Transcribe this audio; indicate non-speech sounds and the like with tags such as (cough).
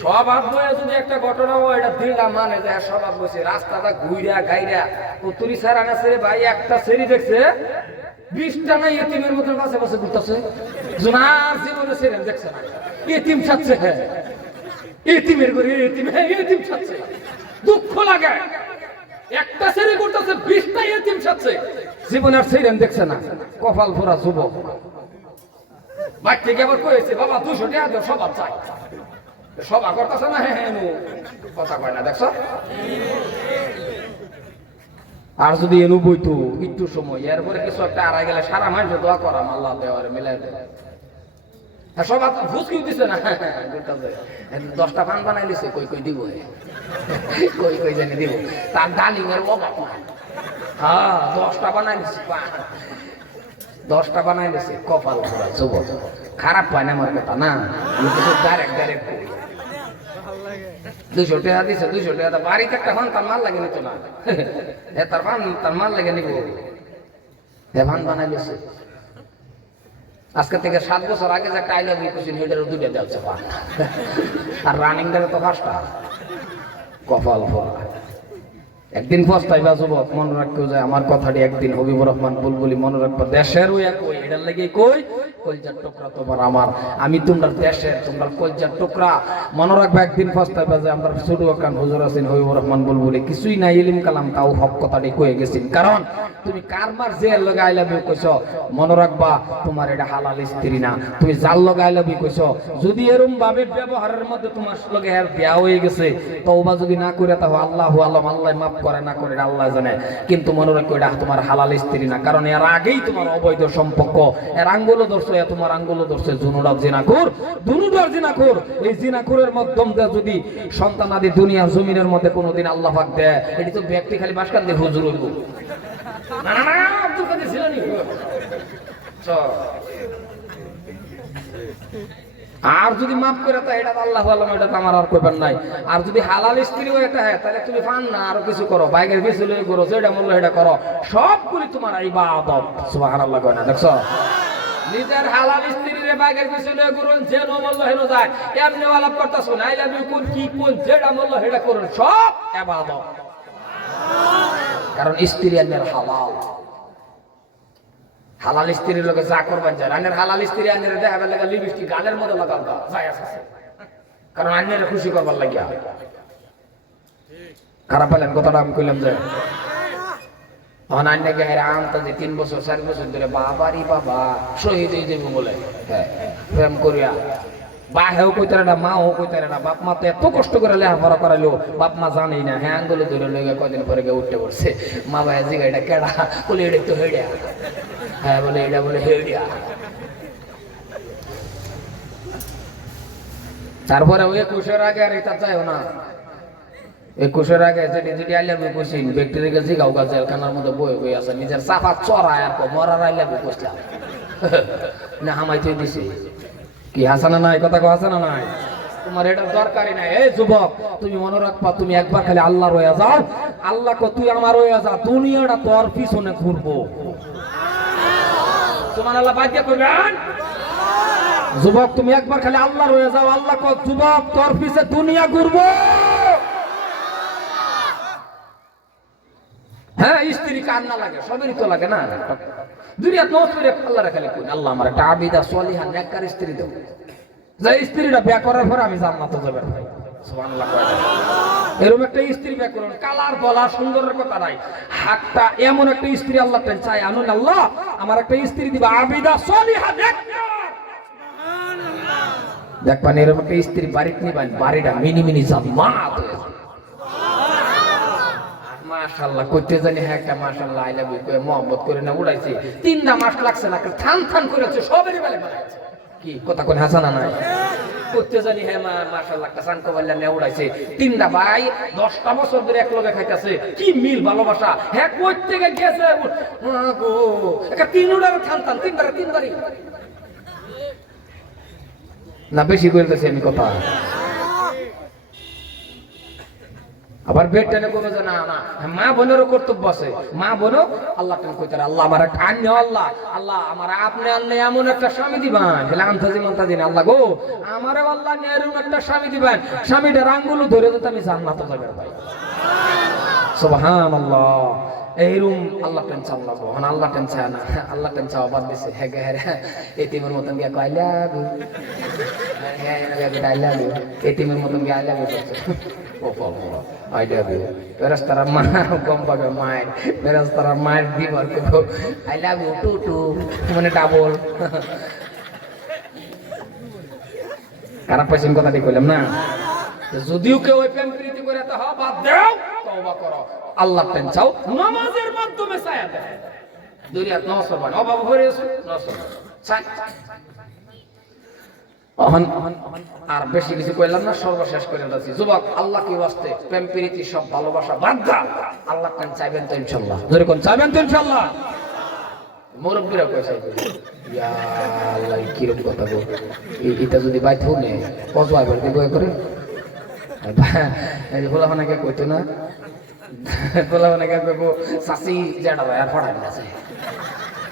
স্বভাব যদি একটা ঘটনা এটা মানে হ্যাঁ, স্বভাব বসে রাস্তাটা গাইরা আনাছে ভাই একটা দেখছে। না এতিমের জীবনে সেরেন দেখছে না। ছাড়ছে হ্যাঁ। হ্যাঁ দুঃখ লাগে। একটা সেরি করতেছে বিশটা এতিম ছাড়ছে। জীবনের সেরেন দেখছে না। কপাল ভরা যুবক। থেকে আবার কয়েছে বাবা, দুশো টাকা সবার চাই। সবা করতেছে না? হ্যাঁ হ্যাঁ কথা কয় না, দেখছ? আর যদি এনু বইতো, একটু সময়, এরপরে কিছু একটা আড়াই গেলে সারা মানুষ দোয়া করাম আল্লাহ দেওয়ার মিলাই দেয় সব ঘুষ কিউ দিছে না? দশটা পান বানাই দিছে, কই কই দিব। কই কই জানি দিব। তার ডালিং এর অভাব হ্যাঁ দশটা বানাই দিছে, পান। দশটা বানাই দিছে, কপাল পুরা যুবক খারাপ পায় না আমার কথা, না? আমি কিছু ডাইরেক্ট ডাইরেক্ট করি। টাকা দিছে দুশো টাকা বাড়িতে একটা ফান তার মাল লাগে নিত না এ, তার ফান তার মাল লাগে নিব। এ বানাই দিছে। আজকে থেকে সাত বছর আগে যে একটা আইলা বিয়ে করছি হেডের দুটো দেওয়া আর রানিং দেবে তো পাঁচটা। কপাল ফোলা একদিন পস্তাইবা যুবক মনে রাখতে যায় আমার কথাটি একদিন হবিবুর রহমান বুলবুলি মনে রাখব। দেশের ওই এক ওই এটার লাগে কই? কলজার টুকরা তোমার আমার। আমি তোমরা দেশের তোমরা কলজার টুকরা। মনে রাখব, একদিন পস্তাইবা যে আমরা ছোট কান হুজুর আছেন হবিবুর রহমান বুলবুলি। কিছুই নাই, ইলিম কালাম, তাও হক কথাটি কয়ে গেছেন। কারণ তুমি কারবার যে লগে আইলা বিয়ে কইছ? মনে রাখবা, তোমার এটা হালাল স্ত্রী না। তুমি যার লগে আইলা বিয়ে কইছ? যদি এরম ভাবে ব্যবহারের মধ্যে তোমার লগে আর দেয়া হয়ে গেছে, তওবা যদি না করে তাহলে আল্লাহ আলম, আল্লাহ মাফ করে, না করে আল্লাহ জানে। কিন্তু মনে রাখো, এটা তোমার হালাল স্ত্রী না। কারণ এর আগেই তোমার অবৈধ সম্পর্ক, এর আঙ্গুলো ধরছো এ তোমার আঙ্গুলো ধরছে জুনুরাও জিনাকুর দুনুটার জিনাকুর এই জিনাকুরের মাধ্যম দিয়ে যদি সন্তান আদি দুনিয়া জমিনের মধ্যে কোনোদিন আল্লাহ পাক দেয়, এটি তো ব্যক্তি খালি বাসকান দিয়ে হুজুর হইব। না না না, আব্দুল কাদের ছিলেন আর যদি মাফ করে তা এটা আল্লাহ আল্লাহ এটা আমার আর কইবার নাই। আর যদি হালাল স্ত্রীও এটা হয় তাহলে তুমি ফান না, আরও কিছু করো। বাইকের পিছু লই করো যেটা মূল্য এটা করো। সবগুলি তোমার ইবাদত। সুবহানাল্লাহ, কয় না, দেখছ? নিজের হালাল স্ত্রীরে বাইকের পিছু লই করুন যে নো মূল্য হেনো যায়। এমনি আলাপ করতেছো না আই কোন, কি কোন যেটা মূল্য সেটা করুন, সব ইবাদত কারণ স্ত্রী আনের হালাল। হালাল স্ত্রীর লোকে যা করবেন যায় আনের হালাল স্ত্রী আনের দেখাবার লাগে লিপস্টিক গালের মধ্যে লাগাল আছে কারণ আনের খুশি করবার লাগিয়া। খারাপ পেলেন কথাটা আমি কইলাম যে আন্যাকে হেরা আনতে তিন বছর চার বছর ধরে বাবারি বাবা শহীদ হয়ে যাব বলে। হ্যাঁ, প্রেম করিয়া। বা হেও কইতারে না মা হো কইতারে না বাপ মা তো এত কষ্ট করে লেখাপড়া করাইলো বাপ মা জানেই না হ্যাঁ আঙ্গুলে ধরে লইগে কদিন পরে গিয়ে উঠতে পড়ছে মা ভাই জিগা এটা কেডা? বলে এটা তো হেড়িয়া। হ্যাঁ বলে এটা বলে হেড়িয়া। তারপরে ওই একুশের আগে আর এটা চাইও না। একুশের আগে যেটি যেটি আইলাবি কইছিন ব্যক্তির কাছে গাও গাছ জেলখানার মধ্যে বই বই আছে, নিজের চাপা চড়ায় আর মরার আইলাবি কইছিলাম। (laughs) না হামাইতে দিছি। কি হাসানা নাই? কথা কো হাসানা নাই? তোমার এটা দরকারই নাই। এই যুবক, তুমি মনে রাখবা তুমি একবার খালি আল্লাহ রয়ে যাও। আল্লাহ কো, তুই আমার রয়ে যা, দুনিয়াটা তোর পিছনে ঘুরবো। আল্লাহ বাদ করবেন যুবক, তুমি একবার খালি আল্লাহ রয়ে যাও। আল্লাহ কো, যুবক, তোর পিছে দুনিয়া ঘুরবো। হ্যাঁ স্ত্রী কান্না লাগে, সবেরই তো লাগে না। দুনিয়া নষ্ট করে আল্লাহ খালি কোন আল্লাহ আমার একটা আবিদা, সলিহা, নেককার স্ত্রী দেব যে স্ত্রীটা বিয়া করার পর আমি জান্নাতে যাবেন সুবহানাল্লাহ এরকম একটা স্ত্রী বিয়া করুন, কালার বলা সুন্দরের কথা নাই। হাতটা এমন একটা স্ত্রী আল্লাহ চাই আনুন আল্লাহ, আমার একটা স্ত্রী দিবা আবিদা, সলিহা, নেককার। দেখবেন এরকম একটা স্ত্রী বাড়িতে নিবেন বাড়িটা মিনি মিনি জান্নাত হয়ে যাবে। মাশাআল্লাহ, কইতে জানি হ্যাঁ একটা ইউ কয়ে মোহাম্মদ করে না উড়াইছে। তিনটা মাস লাগছে না থান থান কি, কথা কোন হাসানা নাই? করতে জানি হ্যাঁ মা নে উড়াইছে। তিনটা ভাই দশটা বছর ধরে এক লগে খাইতেছে। কি মিল ভালোবাসা? হ্যাঁ কই থেকে গেছে গো তিন উড়ার থান থান, তিনবারে তিনবারই না, বেশি কইতেছি আমি কথা। আবার বেড টেনে করবে যে না মা বোনেরও কর্তব্য আছে মা বোনও আল্লাহ টেন কইতে আল্লাহ আমার একটা আন্য আল্লাহ আল্লাহ আমার আপনি আনলে এমন একটা স্বামী দিবান মন্তাজিন আল্লাহ গো আমারও আল্লাহ এরকম একটা স্বামী দিবেন স্বামীটার আঙ্গুলো ধরে তো আমি জান্নাতে যাবে ভাই আল্লাহ আল্লাহ টেন আল্লাহ টেন হ্যাঁ হ্যাঁ গিয়া গিয়ে ও বাবা আই লাভ ইউ বেরাস্তারা মা কম পাবে মায়ের বেরাস্তারা মায়ের দিবার I love you too too মানে ডাবল খারাপ পাইছেন কথাটি কইলাম না যদিও কেউ ওই প্রেম প্রীতি করে তো হওয়া বাদ দাও তওবা করো আল্লাহ প্রেম চাও নামাজের মাধ্যমে ছায়া দেয় দুনিয়াত নমাজ পড়বা অভাব হয়ে নমাজ পড়বা ছাই আর বেশি কিছু কইলাম না, সর্বশেষ করে যাচ্ছি যুবক, আল্লাহ কি বাস্তে প্রেম, প্রীতি, সব ভালোবাসা বাদ আল্লাহ প্রেম চাইবেন তো ইনশাল্লাহ যেরকম চাইবেন তো ইনশাল্লাহ মুরব্বীরা কইছে আল্লাহ কীরকম কথা এ- এটা যদি বাই থুনে কত আইবার দিব করে হোলা কইতো না? হোলা কইবো সাসি জেডা আর পড়াই না